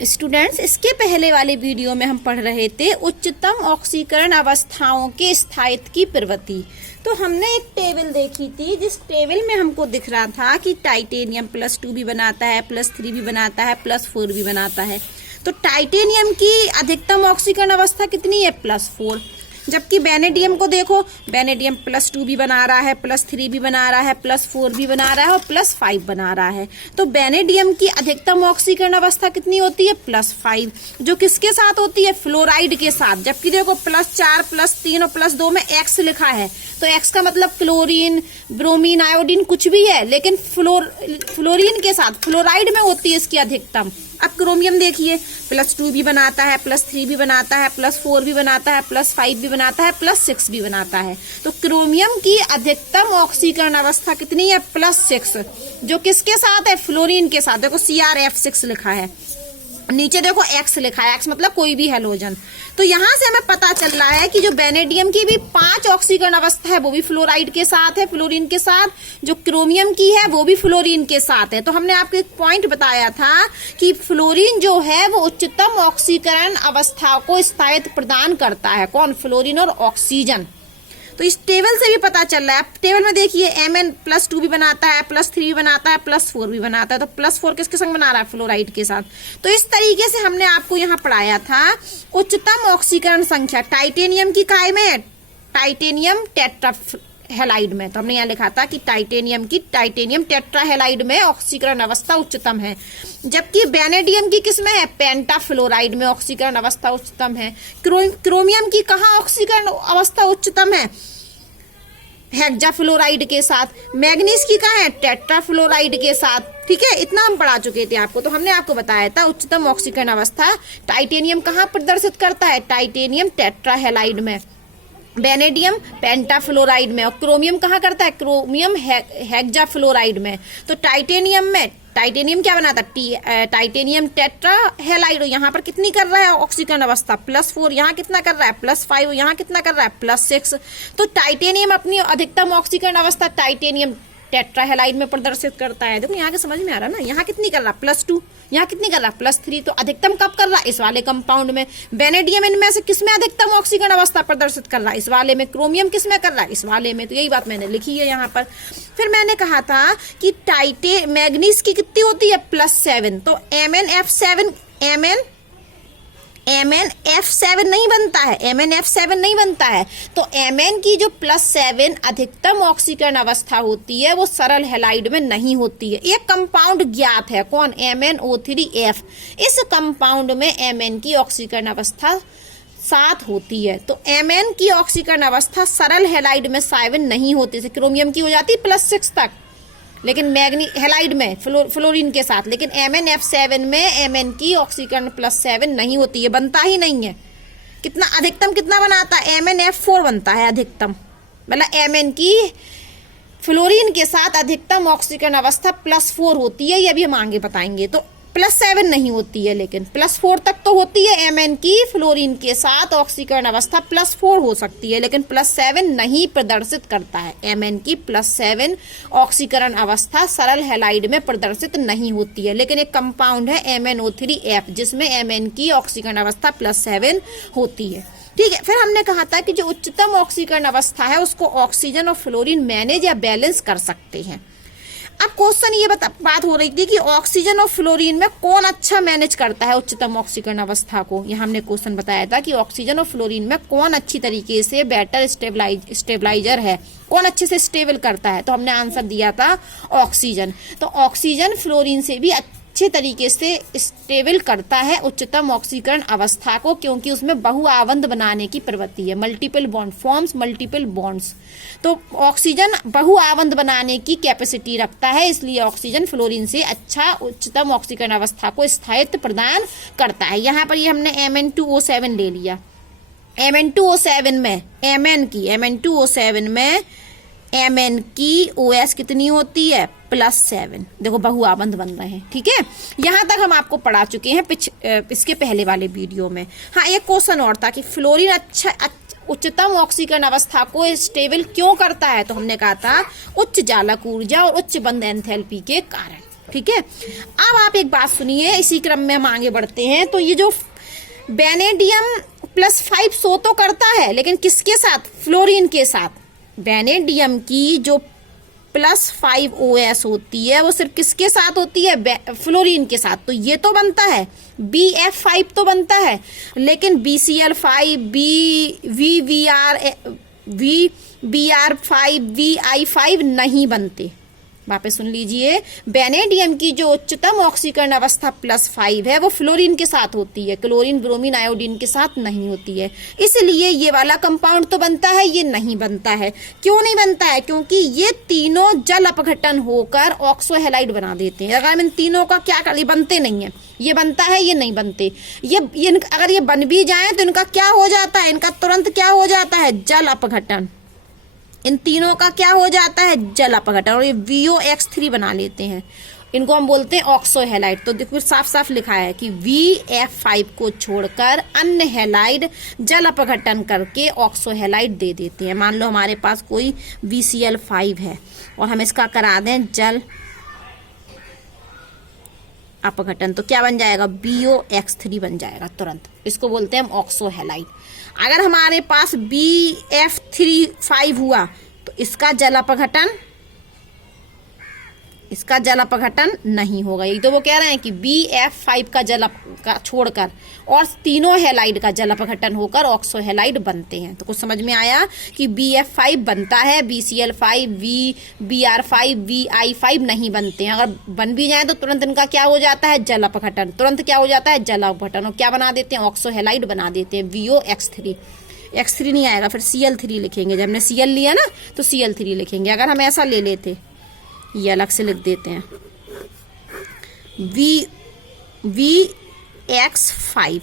Students, इसके पहले वाले वीडियो में हम पढ़ रहे थे उच्चतम ऑक्सीकरण अवस्थाओं के स्थायित्व की प्रवृत्ति। तो हमने एक टेबल देखी थी, जिस टेबल में हमको दिख रहा था कि टाइटेनियम +2 भी बनाता है, +3 भी बनाता है, +4 भी बनाता है। तो टाइटेनियम की अधिकतम ऑक्सीकरण अवस्था कितनी है? +4। जबकि वेनेडियम को देखो, वेनेडियम +2 भी बना रहा है, +3 भी बना रहा है, +4 भी बना रहा है और +5 बना रहा है। तो वेनेडियम की अधिकतम ऑक्सीकरण अवस्था कितनी होती है? +5, जो किसके साथ होती है? फ्लोराइड के साथ। जबकि देखो +4, +3 और +2 में X लिखा है, तो X का मतलब क्लोरीन, ब्रोमीन, आयोडीन कुछ भी है, लेकिन फ्लोरीन के साथ फ्लोराइड में होती है इसकी अधिकतम। अब क्रोमियम देखिए, +2 भी बनाता है, +3 भी बनाता है, +4 भी बनाता है, +5 भी बनाता है, +6 भी बनाता है। तो क्रोमियम की अधिकतम ऑक्सीकरण अवस्था कितनी है? +6, जो किसके साथ है? फ्लोरीन के साथ। देखो CrF6 लिखा है, नीचे देखो X लिखा है, X मतलब कोई भी हैलोजन। तो यहाँ से हमें पता चल रहा है कि जो वेनेडियम की भी 5 ऑक्सीकरण अवस्था है वो भी फ्लोराइड के साथ है, फ्लोरीन के साथ। जो क्रोमियम की है वो भी फ्लोरीन के साथ है। तो हमने आपको एक पॉइंट बताया था कि फ्लोरीन जो है वो उच्चतम ऑक्सीकरण अवस्था को स्थायित्व प्रदान करता है। कौन? फ्लोरीन और ऑक्सीजन। तो इस टेबल से भी पता चल रहा है। टेबल में देखिए Mn +2 भी बनाता है, +3 भी बनाता है, +4 भी बनाता है। तो +4 किसके संग बना रहा है? फ्लोराइड के साथ। तो इस तरीके से हमने आपको यहाँ पढ़ाया था उच्चतम ऑक्सीकरण संख्या टाइटेनियम की काय में? टाइटेनियम टेट्राहेलाइड में। तो हमने यहाँ लिखा था कि टाइटेनियम टेट्राहेलाइड में ऑक्सीकरण अवस्था उच्चतम है। जबकि वेनेडियम की किसमें है? पेंटाफ्लोराइड में ऑक्सीकरण अवस्था उच्चतम है। क्रोमियम की कहाँ ऑक्सीकरण अवस्था उच्चतम है? हेक्साफ्लोराइड के साथ। मैग्नीज की कहाँ है? टेट्राफ्लोराइड के साथ। ठीक है, इतना हम पढ़ा चुके थे आपको। तो हमने आपको बताया था उच्चतम ऑक्सीकरण अवस्था टाइटेनियम कहाँ प्रदर्शित करता है? टाइटेनियम टेट्राहेलाइड में, वेनेडियम पेंटाफ्लोराइड में, और क्रोमियम कहाँ करता है? क्रोमियम हेक्साफ्लोराइड में। तो टाइटेनियम क्या बनाता है? टाइटेनियम टेट्राहेलाइड। यहाँ पर कितनी कर रहा है ऑक्सीकरण अवस्था? +4। यहाँ कितना कर रहा है? +5। यहाँ कितना कर रहा है? +6। तो टाइटेनियम अपनी अधिकतम ऑक्सीकरण अवस्था टाइटेनियम टेट्राहेलाइड में प्रदर्शित करता है। देखो यहाँ के समझ में आ रहा है ना, यहाँ कितनी कर रहा है? +2। यहाँ कितनी कर रहा है? +3। तो अधिकतम कब कर रहा है? इस वाले कंपाउंड में। वेनेडियम इनमें से किसमें अधिकतम ऑक्सीकरण अवस्था प्रदर्शित कर रहा है? इस वाले में। क्रोमियम किसमें कर रहा है? इस वाले में। तो यही बात मैंने लिखी है यहाँ पर। फिर मैंने कहा था कि मैग्नीज की कितनी होती है? +7। तो MnF7 नहीं बनता है, MnF7 नहीं बनता है। तो Mn की जो +7 अधिकतम ऑक्सीकरण अवस्था होती है वो सरल हैलाइड में नहीं होती है। एक कंपाउंड ज्ञात है, कौन? MnO3F। इस कंपाउंड में Mn की ऑक्सीकरण अवस्था 7 होती है। तो Mn की ऑक्सीकरण अवस्था सरल हैलाइड में 7 नहीं होती। जैसे क्रोमियम की हो जाती है +6 तक, लेकिन हैलाइड में फ्लोरीन के साथ। लेकिन MnF7 में Mn की ऑक्सीकरण +7 नहीं होती है, बनता ही नहीं है। कितना अधिकतम कितना बनाता है? MnF4 बनता है अधिकतम। मतलब Mn की फ्लोरीन के साथ अधिकतम ऑक्सीकरण अवस्था +4 होती है, ये भी हम आगे बताएंगे। तो +7 नहीं होती है, लेकिन +4 तक तो होती है। Mn की फ्लोरीन के साथ ऑक्सीकरण अवस्था +4 हो सकती है, लेकिन +7 नहीं प्रदर्शित करता है। Mn की +7 ऑक्सीकरण अवस्था सरल हैलाइड में प्रदर्शित नहीं होती है। लेकिन एक कंपाउंड है MnO3F, जिसमें Mn की ऑक्सीकरण अवस्था +7 होती है। ठीक है, फिर हमने कहा था कि जो उच्चतम ऑक्सीकरण अवस्था है उसको ऑक्सीजन और फ्लोरीन मैनेज या बैलेंस कर सकते हैं। अब क्वेश्चन ये बात हो रही थी कि ऑक्सीजन और फ्लोरीन में कौन अच्छा मैनेज करता है उच्चतम ऑक्सीकरण अवस्था को। यहाँ हमने क्वेश्चन बताया था कि ऑक्सीजन और फ्लोरीन में कौन अच्छी तरीके से बेटर स्टेबलाइजर है, कौन अच्छे से स्टेबल करता है। तो हमने आंसर दिया था ऑक्सीजन। तो ऑक्सीजन फ्लोरीन से भी अच्छे तरीके से स्टेबल करता है उच्चतम ऑक्सीकरण अवस्था को, क्योंकि उसमें बहुआवंत बनाने की प्रवृत्ति है। Multiple bond forms multiple bonds. तो ऑक्सीजन बहुआवंत बनाने की कैपेसिटी रखता है, इसलिए ऑक्सीजन फ्लोरीन से अच्छा उच्चतम ऑक्सीकरण अवस्था को स्थायित्व प्रदान करता है। यहाँ पर ये हमने Mn2O7 ले लिया। Mn2O7 में Mn की OS कितनी होती है? +7। देखो बहुआवंत बन रहे हैं। ठीक है, यहाँ तक हम आपको पढ़ा चुके हैं इसके पहले वाले वीडियो में। हाँ, एक क्वेश्चन और था कि फ्लोरीन उच्चतम ऑक्सीकरण अवस्था को स्टेबल क्यों करता है। तो हमने कहा था उच्च जालक ऊर्जा और उच्च बंध एंथैल्पी के कारण। ठीक है। अब आप एक बात सुनिए, इसी क्रम में हम आगे बढ़ते हैं। तो ये जो वेनेडियम +5 शो तो करता है, लेकिन किसके साथ? फ्लोरीन के साथ। वेनेडियम की जो +5 OS होती है वो सिर्फ किसके साथ होती है? फ्लोरीन के साथ। तो ये तो बनता है, BF5 तो बनता है, लेकिन BCl5, VBr5, VI5 नहीं बनते। वापस सुन लीजिए, वेनेडियम की जो उच्चतम ऑक्सीकरण अवस्था +5 है वो फ्लोरीन के साथ होती है, क्लोरीन, ब्रोमीन, आयोडीन के साथ नहीं होती है। इसलिए ये वाला कंपाउंड तो बनता है, ये नहीं बनता है। क्यों नहीं बनता है? क्योंकि ये तीनों जल अपघटन होकर ऑक्सो हैलाइड बना देते हैं। अगर हम इन तीनों का क्या कर, ये बनते नहीं है, ये बनता है, ये नहीं बनते। ये अगर ये बन भी जाए तो इनका क्या हो जाता है? इनका तुरंत क्या हो जाता है? जल अपघटन। इन तीनों का क्या हो जाता है? जल अपघटन। और ये VOX3 बना लेते हैं, इनको हम बोलते हैं ऑक्सो हैलाइड। तो देखो साफ साफ लिखा है कि VF5 को छोड़कर अन्य हैलाइड जल अपघटन करके ऑक्सो हैलाइड दे देते हैं। मान लो हमारे पास कोई VCl5 है और हम इसका करा दें जल अपघटन, तो क्या बन जाएगा? BOX3 बन जाएगा तुरंत। इसको बोलते हैं हम ऑक्सो हैलाइड। अगर हमारे पास BF3/5 हुआ तो इसका जल अपघटन नहीं होगा। ये तो वो कह रहे हैं कि BF5 का का छोड़कर और तीनों हैलाइड का जल अपघटन होकर ऑक्सो हैलाइड बनते हैं। तो कुछ समझ में आया कि BF5 बनता है, BCl5, VBr5, VI5 नहीं बनते हैं। अगर बन भी जाए तो तुरंत इनका क्या हो जाता है? जल अपघटन। तुरंत क्या हो जाता है? जल अपघटन। और क्या बना देते हैं? ऑक्सो हैलाइड बना देते हैं, VOX3। X3 नहीं आएगा, फिर Cl3 लिखेंगे। जब हमने Cl लिया ना तो Cl3 लिखेंगे। अगर हम ऐसा ले लेते, ये अलग से लिख देते हैं, VX5,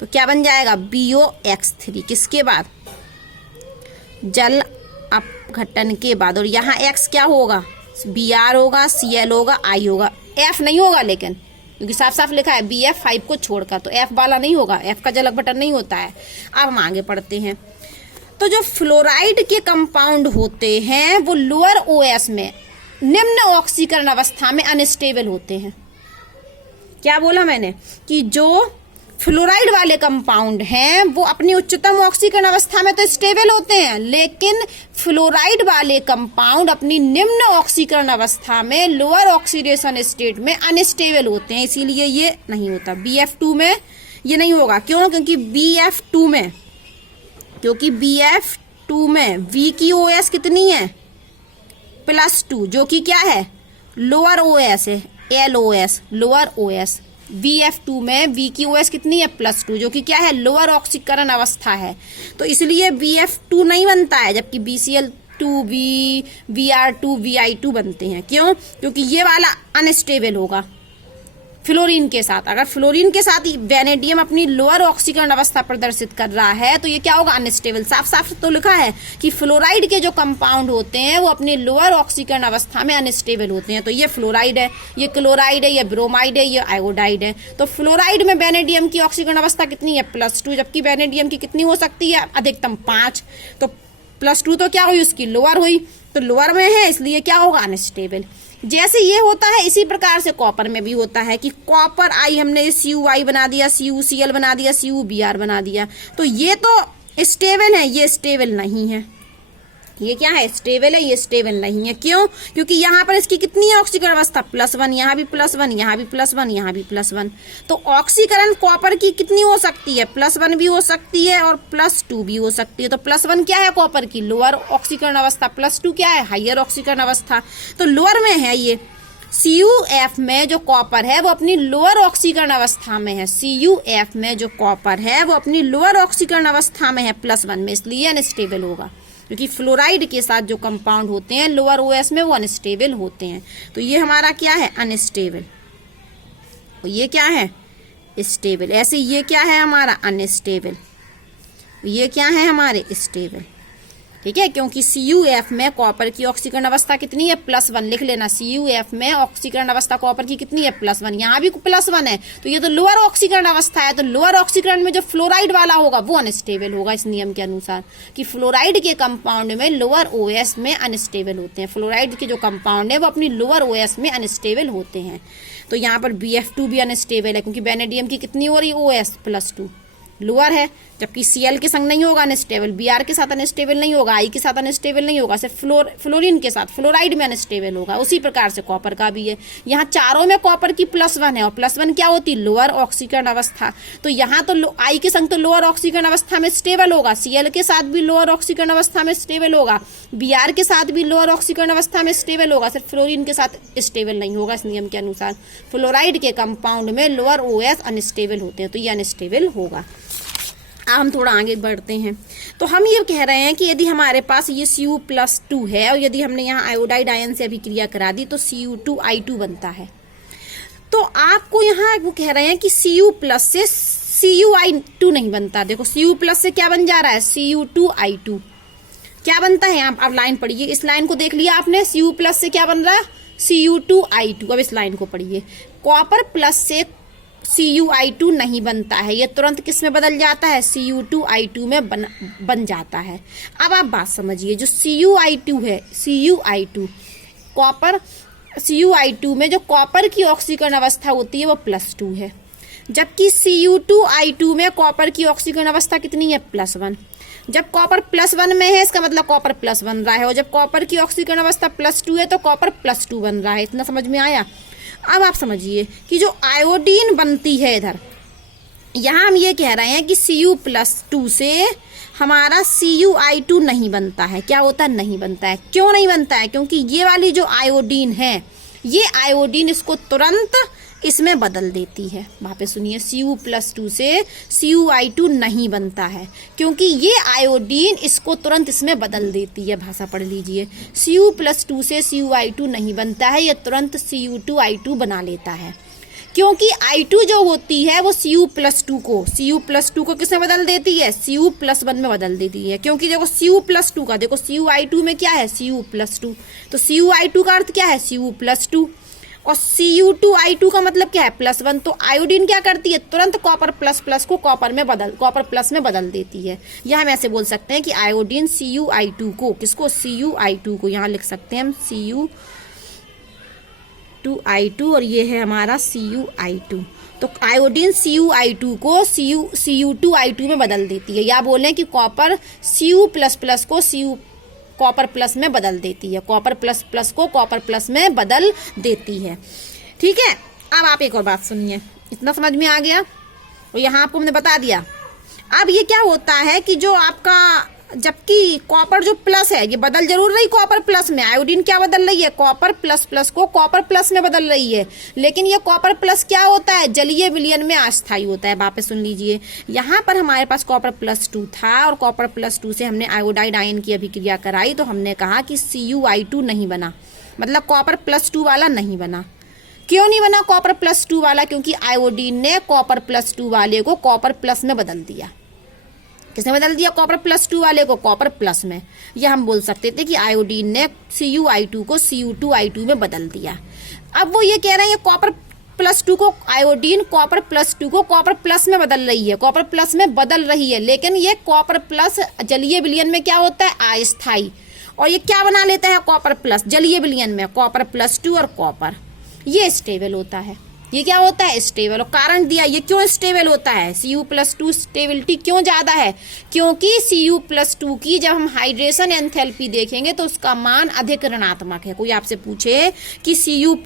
तो क्या बन जाएगा? BOX3। किसके बाद? जल अपघटन के बाद। और यहाँ X क्या होगा? Br होगा, Cl होगा, I होगा, F नहीं होगा, लेकिन क्योंकि साफ साफ लिखा है BF5 को छोड़कर, तो F वाला नहीं होगा, F का जल अपघटन नहीं होता है। अब हम आगे पढ़ते हैं। तो जो फ्लोराइड के कंपाउंड होते हैं वो लोअर OS में निम्न ऑक्सीकरण अवस्था में अनस्टेबल होते हैं। क्या बोला मैंने? कि जो फ्लोराइड वाले कंपाउंड हैं वो अपनी उच्चतम ऑक्सीकरण अवस्था में तो स्टेबल होते हैं, लेकिन फ्लोराइड वाले कंपाउंड अपनी निम्न ऑक्सीकरण अवस्था में, लोअर ऑक्सीडेशन स्टेट में अनस्टेबल होते हैं। इसीलिए ये नहीं होता। BF2 में ये नहीं होगा। क्यों? क्योंकि BF2 में V की OS कितनी है? +2, जो कि क्या है? लोअर OS है, LOS, लोअर OS। BF2 में V की OS कितनी है? +2, जो कि क्या है? लोअर ऑक्सीकरण अवस्था है। तो इसलिए BF2 नहीं बनता है, जबकि BCl2, BR2, VI2 बनते हैं। क्यों? क्योंकि ये वाला अनस्टेबल होगा फ्लोरीन के साथ। अगर फ्लोरीन के साथ ही वेनेडियम अपनी लोअर ऑक्सीकरण अवस्था प्रदर्शित कर रहा है तो ये क्या होगा? अनस्टेबल। साफ साफ तो लिखा है कि फ्लोराइड के जो कंपाउंड होते हैं वो अपनी लोअर ऑक्सीकरण अवस्था में अनस्टेबल होते हैं। तो ये फ्लोराइड है, ये क्लोराइड है, ये ब्रोमाइड है, ये आयोडाइड है। तो फ्लोराइड में वेनेडियम की ऑक्सीकरण अवस्था कितनी है? +2, जबकि वेनेडियम की कितनी हो सकती है? अधिकतम 5। तो +2 तो क्या हुई? उसकी लोअर हुई, तो लोअर में है, इसलिए क्या होगा? अनस्टेबल। जैसे ये होता है इसी प्रकार से कॉपर में भी होता है कि कॉपर आई हमने CuI बना दिया, CuCl बना दिया, CuBr बना दिया। तो ये तो स्टेबल है, ये स्टेबल नहीं है। ये क्या है? स्टेबल है, ये स्टेबल नहीं है। क्यों? क्योंकि यहाँ पर इसकी कितनी है ऑक्सीकरण अवस्था? +1, यहाँ भी +1, यहाँ भी +1, यहाँ भी +1। तो ऑक्सीकरण कॉपर की कितनी हो सकती है? +1 भी हो सकती है और +2 भी हो सकती है। तो +1 क्या है कॉपर की? लोअर ऑक्सीकरण अवस्था। +2 क्या है? हाइयर ऑक्सीकरण अवस्था। तो लोअर में है ये। CuF में जो कॉपर है वो अपनी लोअर ऑक्सीकरण अवस्था में है। CuF में जो कॉपर है वो अपनी लोअर ऑक्सीकरण अवस्था में है, +1 में, इसलिए अनस्टेबल होगा। क्योंकि फ्लोराइड के साथ जो कंपाउंड होते हैं लोअर OS में वो अनस्टेबल होते हैं। तो ये हमारा क्या है? अनस्टेबल। और ये क्या है? स्टेबल। ऐसे ये क्या है हमारा? अनस्टेबल। ये क्या है हमारे? स्टेबल। ठीक है, क्योंकि CuF में कॉपर की ऑक्सीकरण अवस्था कितनी है, +1, लिख लेना। CuF में ऑक्सीकरण अवस्था कॉपर की कितनी है, +1, यहाँ भी +1 है, तो ये तो लोअर ऑक्सीकरण अवस्था है, तो लोअर ऑक्सीकरण में जो फ्लोराइड वाला होगा वो अनस्टेबल होगा इस नियम के अनुसार, कि फ्लोराइड के कंपाउंड में लोअर OS में अनस्टेबल होते हैं। फ्लोराइड के जो कंपाउंड है वो अपनी लोअर OS में अनस्टेबल होते हैं। तो यहाँ पर BF2 भी अनस्टेबल है, क्योंकि वेनेडियम की कितनी हो रही OS +2 लोअर है, जबकि Cl के संग नहीं होगा अनस्टेबल, Br के साथ अनस्टेबल नहीं होगा, I के साथ अनस्टेबल नहीं होगा, सिर्फ फ्लोरीन के साथ फ्लोराइड में अनस्टेबल होगा। उसी प्रकार से कॉपर का भी है, यहाँ चारों में कॉपर की +1 है, और +1 क्या होती, लोअर ऑक्सीकरण अवस्था। तो यहाँ तो I के संग तो लोअर ऑक्सीकरण अवस्था में स्टेबल होगा, Cl के साथ भी लोअर ऑक्सीकरण अवस्था में स्टेबल होगा, Br के साथ भी लोअर ऑक्सीकरण अवस्था में स्टेबल होगा, सिर्फ फ्लोरीन के साथ स्टेबल नहीं होगा इस नियम के अनुसार। फ्लोराइड के कंपाउंड में लोअर OS अनस्टेबल होते हैं, तो ये अनस्टेबल होगा। अब हम थोड़ा आगे बढ़ते हैं, तो हम ये कह रहे हैं कि यदि हमारे पास ये Cu+2 है और यदि हमने यहाँ आयोडाइड आयन से अभिक्रिया करा दी तो Cu2I2 बनता है। तो आपको यहाँ वो कह रहे हैं कि Cu+ से Cu2 नहीं बनता। देखो Cu+ से क्या बन जा रहा है, Cu2I2 क्या बनता है। आप लाइन पढ़िए, इस लाइन को देख लिया आपने, Cu+ से क्या बन रहा है, Cu2I2। अब इस लाइन को पढ़िए, कॉपर प्लस से Cu2I2 नहीं बनता है, ये तुरंत किस में बदल जाता है, Cu2I2 में बन जाता है। अब आप बात समझिए, जो Cu2I2 है, Cu2I2 कॉपर, Cu2I2 में जो कॉपर की ऑक्सीकरण अवस्था होती है वो +2 है, जबकि Cu2I2 में कॉपर की ऑक्सीकरण अवस्था कितनी है, +1। जब कॉपर +1 में है इसका मतलब कॉपर प्लस बन रहा है, और जब कॉपर की ऑक्सीकरण अवस्था +2 है तो कॉपर +2 बन रहा है। इतना समझ में आया। अब आप समझिए कि जो आयोडीन बनती है इधर, यहाँ हम ये कह रहे हैं कि Cu+2 से हमारा Cu2I2 नहीं बनता है। क्या होता है, नहीं बनता है। क्यों नहीं बनता है, क्योंकि ये वाली जो आयोडीन है, ये आयोडीन इसको तुरंत इसमें बदल देती है। वहां पे सुनिए, Cu+2 से Cu2I2 नहीं बनता है, क्योंकि ये आयोडीन इसको तुरंत इसमें बदल देती है। भाषा पढ़ लीजिए, Cu+2 से Cu2I2 नहीं बनता है, ये तुरंत Cu2I2 बना लेता है, क्योंकि I2 जो होती है वो Cu+2 को किसमें बदल देती है, Cu+1 में बदल देती है। क्योंकि देखो Cu+2 का, देखो Cu2I2 में क्या है, Cu+2, तो Cu2I2 का अर्थ क्या है, Cu+2, और Cu2I2 का मतलब क्या है, +1। तो आयोडीन क्या करती है, तुरंत कॉपर प्लस को कॉपर प्लस में बदल देती है। यह हम ऐसे बोल सकते हैं कि आयोडीन Cu2I2 को, किसको, Cu2I2 को, यहाँ लिख सकते हैं हम Cu2I2, और ये है हमारा Cu2I2। तो आयोडीन Cu2I2 को Cu2I2 में बदल देती है, या बोले कि कॉपर Cu++ को कॉपर प्लस में बदल देती है, कॉपर प्लस को कॉपर प्लस में बदल देती है। ठीक है। अब आप एक और बात सुनिए, इतना समझ में आ गया, और यहाँ आपको हमने बता दिया। अब ये क्या होता है कि जो आपका, जबकि कॉपर जो प्लस है ये बदल जरूर रही कॉपर प्लस में, आयोडीन क्या बदल रही है, कॉपर प्लस को कॉपर प्लस में बदल रही है, लेकिन ये कॉपर प्लस क्या होता है, जलीय विलयन में अस्थायी होता है। वापस सुन लीजिए, यहाँ पर हमारे पास कॉपर +2 था, और कॉपर +2 से हमने आयोडाइड आयन की अभिक्रिया कराई, तो हमने कहा कि Cu2I2 नहीं बना, मतलब कॉपर +2 वाला नहीं बना। क्यों नहीं बना कॉपर +2 वाला, क्योंकि आयोडीन ने कॉपर +2 वाले को कॉपर प्लस में बदल दिया। किसने बदल दिया, कॉपर +2 वाले को कॉपर प्लस में। यह हम बोल सकते थे कि आयोडीन ने Cu2I2 को Cu2I2 में बदल दिया। अब वो ये कह रहे हैं कॉपर +2 को, आयोडीन कॉपर +2 को कॉपर प्लस में बदल रही है, कॉपर प्लस में बदल रही है, लेकिन ये कॉपर प्लस जलीय विलयन में क्या होता है, अस्थायी, और ये क्या बना लेता है, कॉपर प्लस जलीय विलयन में, कॉपर +2 और कॉपर, ये स्टेबल होता है। ये क्या होता है, स्टेबल। और कारण दिया, ये क्यों स्टेबल होता है, Cu+2 स्टेबिलिटी क्यों ज्यादा है, क्योंकि Cu+2 की जब हम हाइड्रेशन एंथैल्पी देखेंगे तो उसका मान अधिक ऋणात्मक है। कोई आपसे पूछे कि Cu+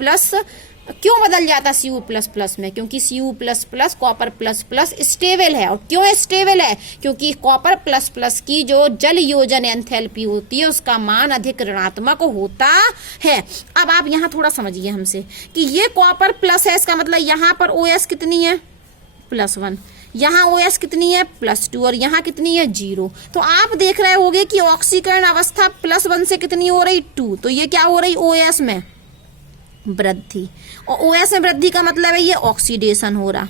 क्यों बदल जाता Cu++ में, क्योंकि Cu++ कॉपर ++ स्टेबल है। और क्यों स्टेबल है, क्योंकि कॉपर ++ की जो जल योजन एंथैल्पी होती है उसका मान अधिक ऋणात्मक होता है। अब आप यहाँ थोड़ा समझिए हमसे कि ये कॉपर प्लस है, इसका मतलब यहाँ पर OS कितनी है, +1, यहाँ OS कितनी है, +2, और यहाँ कितनी है, 0। तो आप देख रहे होंगे कि ऑक्सीकरण अवस्था +1 से कितनी हो रही, 2, तो ये क्या हो रही, OS में वृद्धि, और OS में वृद्धि का मतलब है ये ऑक्सीडेशन हो रहा,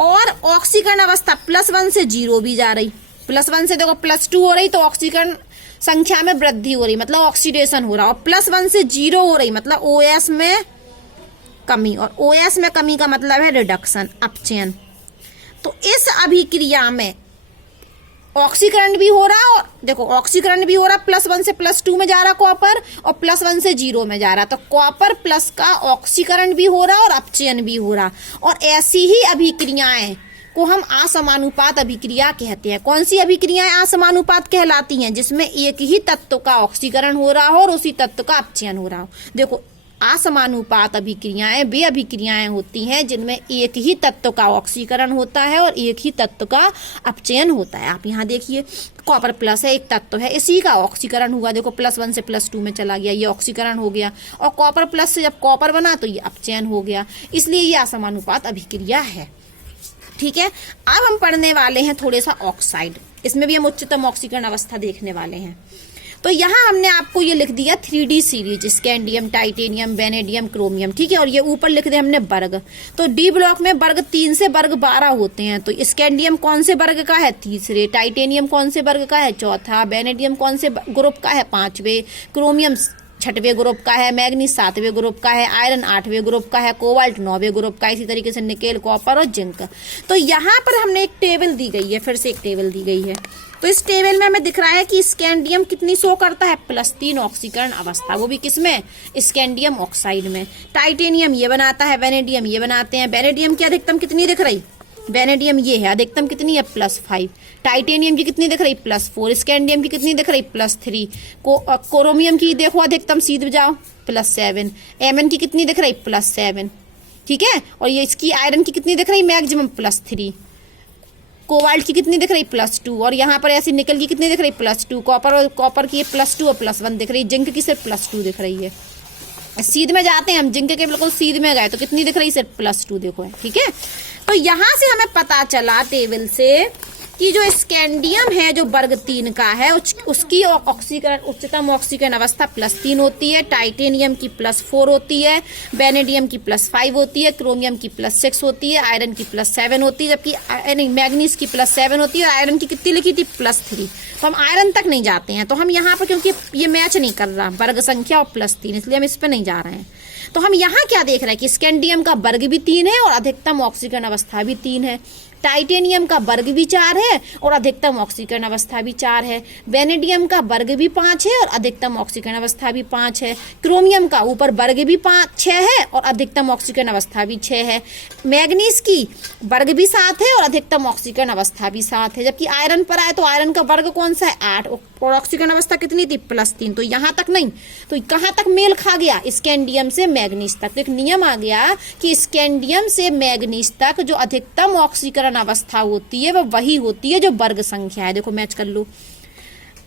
और ऑक्सीकरण अवस्था +1 से 0 भी जा रही, +1 से देखो +2 हो रही, तो ऑक्सीकरण संख्या में वृद्धि हो रही मतलब ऑक्सीडेशन हो रहा, और +1 से 0 हो रही मतलब OS में कमी, और OS में कमी का मतलब है रिडक्शन, अपचयन। तो इस अभिक्रिया में ऑक्सीकरण भी हो रहा, और देखो ऑक्सीकरण भी हो रहा, +1 से +2 में जा रहा कॉपर, और +1 से 0 में जा रहा, तो कॉपर प्लस का ऑक्सीकरण भी हो रहा और अपचयन भी हो रहा। और ऐसी ही अभिक्रियाएं को हम असमानुपात अभिक्रिया कहते हैं। कौन सी अभिक्रियाएं असमानुपात कहलाती हैं? जिसमें एक ही तत्व का ऑक्सीकरण हो रहा हो और उसी तत्व का अपचयन हो रहा हो। देखो असमानुपात अभिक्रियाएं वे अभिक्रियाएं होती हैं जिनमें एक ही तत्व का ऑक्सीकरण होता है और एक ही तत्व का अपचयन होता है। आप यहाँ देखिए कॉपर प्लस है, एक तत्व है, इसी का ऑक्सीकरण हुआ, देखो +1 से +2 में चला गया, ये ऑक्सीकरण हो गया, और कॉपर प्लस से जब कॉपर बना तो ये अपचयन हो गया, इसलिए ये असमानुपात अभिक्रिया है। ठीक है, अब हम पढ़ने वाले हैं थोड़े सा ऑक्साइड, इसमें भी हम उच्चतम ऑक्सीकरण अवस्था देखने वाले हैं। तो यहाँ हमने आपको ये लिख दिया 3D series, scandium, titanium, vanadium, chromium. ठीक है, और ये ऊपर लिख दिया हमने वर्ग। तो डी ब्लॉक में वर्ग 3 से वर्ग 12 होते हैं। तो स्कैंडियम कौन से वर्ग का है? तीसरे। टाइटेनियम कौन से वर्ग का है? चौथा। वेनेडियम कौन से ग्रुप का है? 5वें। क्रोमियम 6वें ग्रुप का है। मैग्नीज 7वें ग्रुप का है। आयरन 8वें ग्रुप का है। कोबाल्ट 9वें ग्रुप का। इसी तरीके से निकेल, कॉपर और जिंक। तो यहाँ पर हमने एक टेबल दी गई है, फिर से एक टेबल दी गई है। तो इस टेबल में हमें दिख रहा है कि स्कैंडियम कितनी शो करता है? +3 ऑक्सीकरण अवस्था, वो भी किसमें? स्कैंडियम ऑक्साइड में। टाइटेनियम ये बनाता है, वेनेडियम ये बनाते हैं। वेनेडियम की अधिकतम कितनी दिख रही? वेनेडियम ये है, अधिकतम कितनी है? +5। टाइटेनियम की कितनी दिख रही? +4। स्कैंडियम की कितनी दिख रही? +3। क्रोमियम की देखो अधिकतम, सीधे जाओ, +7। एमएन की कितनी दिख रही? +7। ठीक है, और ये इसकी आयरन की कितनी दिख रही? मैक्सिमम +3। कोबाल्ट की कितनी दिख रही? +2। और यहाँ पर ऐसे निकल की कितनी दिख रही? +2। कॉपर की +2 और +1 दिख रही। जिंक की सिर्फ +2 दिख रही है। सीध में जाते हैं हम, जिंक के बिल्कुल सीध में गए तो कितनी दिख रही? सिर्फ +2 देखो है। ठीक है, तो यहाँ से हमें पता चला टेबल से कि जो स्कैंडियम है जो वर्ग 3 का है उसकी ऑक्सीकरण उच्चतम ऑक्सीकरण अवस्था +3 होती है। टाइटेनियम की +4 होती है। वेनेडियम की +5 होती है। क्रोमियम की +6 होती है। आयरन की +7 होती है, जबकि मैग्नीज की +7 होती है। और आयरन की कितनी लिखी थी? +3। तो हम आयरन तक नहीं जाते हैं। तो हम यहाँ पर, क्योंकि ये मैच नहीं कर रहा वर्ग संख्या और +3, इसलिए हम इस पर नहीं जा रहे हैं। तो हम यहाँ क्या देख रहे हैं कि स्कैंडियम का वर्ग भी 3 है और अधिकतम ऑक्सीकरण अवस्था भी 3 है। टाइटेनियम का वर्ग भी 4 है और अधिकतम ऑक्सीकरण अवस्था भी 4 है। वेनेडियम का वर्ग भी 5 है और अधिकतम ऑक्सीकरण अवस्था भी 5 है। क्रोमियम का ऊपर वर्ग भी 6 है और अधिकतम ऑक्सीकरण अवस्था भी 6 है। मैग्नीज की वर्ग भी 7 है और अधिकतम ऑक्सीकरण अवस्था भी 7 है। जबकि आयरन पर आए तो आयरन का वर्ग कौन सा है? 8, और ऑक्सीकरण अवस्था कितनी थी? +3। तो यहाँ तक नहीं, तो कहाँ तक मेल खा गया? स्कैंडियम से मैग्नीज तक। तो एक नियम आ गया कि स्कैंडियम से मैग्नीज तक जो अधिकतम ऑक्सीकरण अवस्था होती है वह वही होती है जो वर्ग संख्या है। देखो मैच कर लो,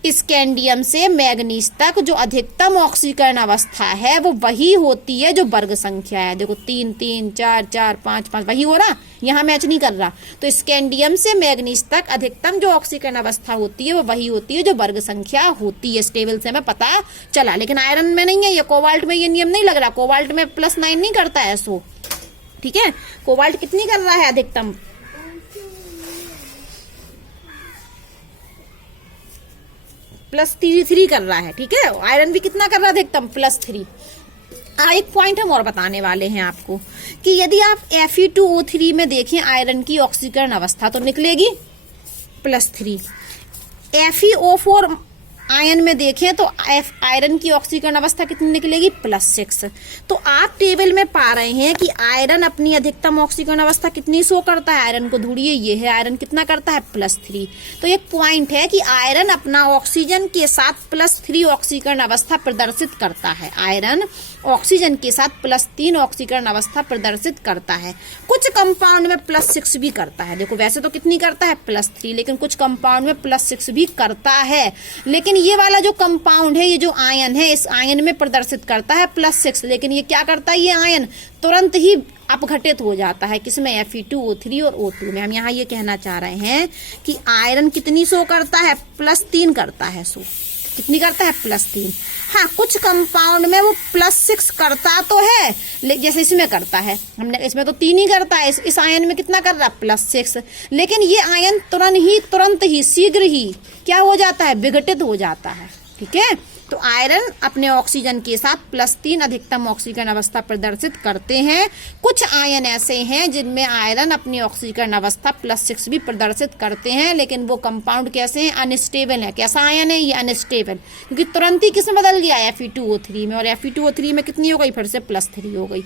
स्कैंडियम से मैग्नीज तक जो अधिकतम ऑक्सीकरण अवस्था है वो वही होती है जो वर्ग संख्या है। देखो 3 3 4 4 5 5 वही हो रहा, यहाँ मैच नहीं कर रहा। तो स्कैंडियम से मैग्नीज तक अधिकतम जो ऑक्सीकरण अवस्था होती है वो वही होती है जो वर्ग संख्या होती है। इस टेबल से हमें पता चला, लेकिन आयरन में नहीं है, ये कोबाल्ट में ये नियम नहीं लग रहा। कोबाल्ट में +9 नहीं करता है SO। ठीक है, कोबाल्ट कितनी कर रहा है अधिकतम? +3 कर रहा है। ठीक है, आयरन भी कितना कर रहा है अधिकतम? +3। एक पॉइंट हम और बताने वाले हैं आपको कि यदि आप Fe2O3 में देखें आयरन की ऑक्सीकरण अवस्था तो निकलेगी +3। FeO4 आयन में देखें तो आयरन की ऑक्सीकरण अवस्था कितनी निकलेगी? +6। तो आप टेबल में पा रहे हैं कि आयरन अपनी अधिकतम ऑक्सीकरण अवस्था कितनी शो करता है? आयरन को ढूंढिए, ये है आयरन कितना करता है? +3। तो एक पॉइंट है कि आयरन अपना ऑक्सीजन के साथ +3 ऑक्सीकरण अवस्था प्रदर्शित करता है। आयरन ऑक्सीजन के साथ +3 ऑक्सीकरण अवस्था प्रदर्शित करता है। कुछ कंपाउंड में +6 भी करता है। देखो वैसे तो कितनी करता है? +3, लेकिन कुछ कंपाउंड में +6 भी करता है। लेकिन ये वाला जो कंपाउंड है, ये जो आयन है, इस आयन में प्रदर्शित करता है +6, लेकिन ये क्या करता है? ये आयन तुरंत ही अपघटित हो जाता है। किसमें? Fe2O3 और O2 में। हम यहाँ ये कहना चाह रहे हैं कि आयरन कितनी शो करता है? +3 करता है शो। कितनी करता है? +3। हाँ, कुछ कंपाउंड में वो +6 करता तो है, जैसे इसमें करता है। हमने इसमें तो 3 ही करता है, इस आयन में कितना कर रहा है? +6। लेकिन ये आयन तुरंत ही शीघ्र ही क्या हो जाता है? विघटित हो जाता है। ठीक है। तो आयरन अपने ऑक्सीजन के साथ +3 अधिकतम ऑक्सीकरण अवस्था प्रदर्शित करते हैं। कुछ आयन ऐसे हैं जिनमें आयरन अपनी ऑक्सीकरण अवस्था +6 भी प्रदर्शित करते हैं, लेकिन वो कंपाउंड कैसे हैं, अनस्टेबल है। कैसा आयन है ये, अनस्टेबल, क्योंकि तुरंत ही किसमें बदल गया, Fe2O3 में, और Fe2O3 में कितनी हो गई, फिर से +3 हो गई।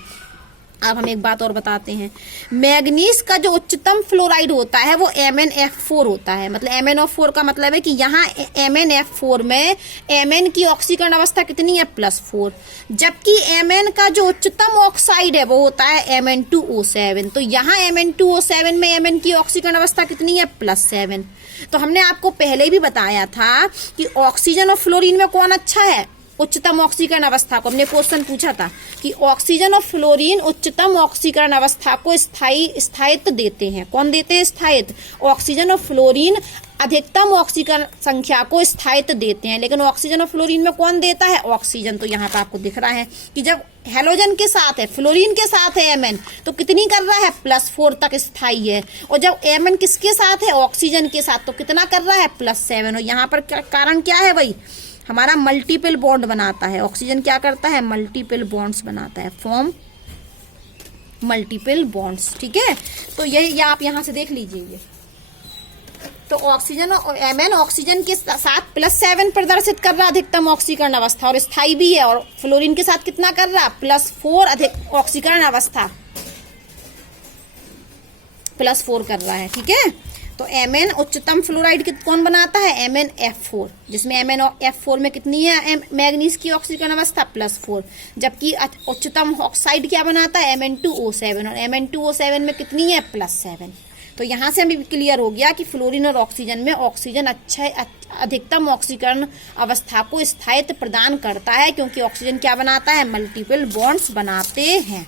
अब हम एक बात और बताते हैं, मैग्नीज का जो उच्चतम फ्लोराइड होता है वो MnF4 होता है। मतलब MnO4 का मतलब है कि यहाँ MnF4 में Mn की ऑक्सीकरण अवस्था कितनी है, +4, जबकि Mn का जो उच्चतम ऑक्साइड है वो होता है Mn2O7। तो यहाँ Mn2O7 में Mn की ऑक्सीकरण अवस्था कितनी है, +7। तो हमने आपको पहले भी बताया था कि ऑक्सीजन और फ्लोरीन में कौन अच्छा है, उच्चतम ऑक्सीकरण अवस्था को। हमने क्वेश्चन पूछा था कि ऑक्सीजन और फ्लोरीन उच्चतम ऑक्सीकरण अवस्था को स्थायित्व देते हैं। कौन देते हैं, स्थायित्व। ऑक्सीजन और फ्लोरीन अधिकतम ऑक्सीकरण संख्या को स्थायित्व देते हैं, लेकिन ऑक्सीजन और फ्लोरीन में कौन देता है, ऑक्सीजन। तो यहाँ पर आपको दिख रहा है कि जब हेलोजन के साथ है, फ्लोरीन के साथ है Mn, तो कितनी कर रहा है, +4 तक स्थायी है। और जब Mn किसके साथ है, ऑक्सीजन के साथ, तो कितना कर रहा है, +7। और यहाँ पर कारण क्या है भाई, हमारा मल्टीपल बॉन्ड बनाता है। ऑक्सीजन क्या करता है, मल्टीपल बॉन्ड्स बनाता है, फॉर्म मल्टीपल बॉन्ड्स, ठीक है। तो ये आप यहां से देख लीजिए ये। तो ऑक्सीजन और Mn ऑक्सीजन के साथ +7 प्रदर्शित कर रहा अधिकतम ऑक्सीकरण अवस्था और स्थायी भी है, और फ्लोरीन के साथ कितना कर रहा, +4 अधिक ऑक्सीकरण अवस्था, +4 कर रहा है, ठीक है। तो Mn उच्चतम फ्लोराइड कौन बनाता है, MnF4, जिसमें MnF4 में कितनी है, मैग्नीज की ऑक्सीकरण अवस्था +4, जबकि उच्चतम ऑक्साइड क्या बनाता है, Mn2O7, और Mn2O7 में कितनी है, +7। तो यहाँ से हमें क्लियर हो गया कि फ्लोरीन और ऑक्सीजन में ऑक्सीजन अधिकतम ऑक्सीकरण अवस्था को स्थायित्व प्रदान करता है, क्योंकि ऑक्सीजन क्या बनाता है, मल्टीपल बॉन्ड्स बनाते हैं।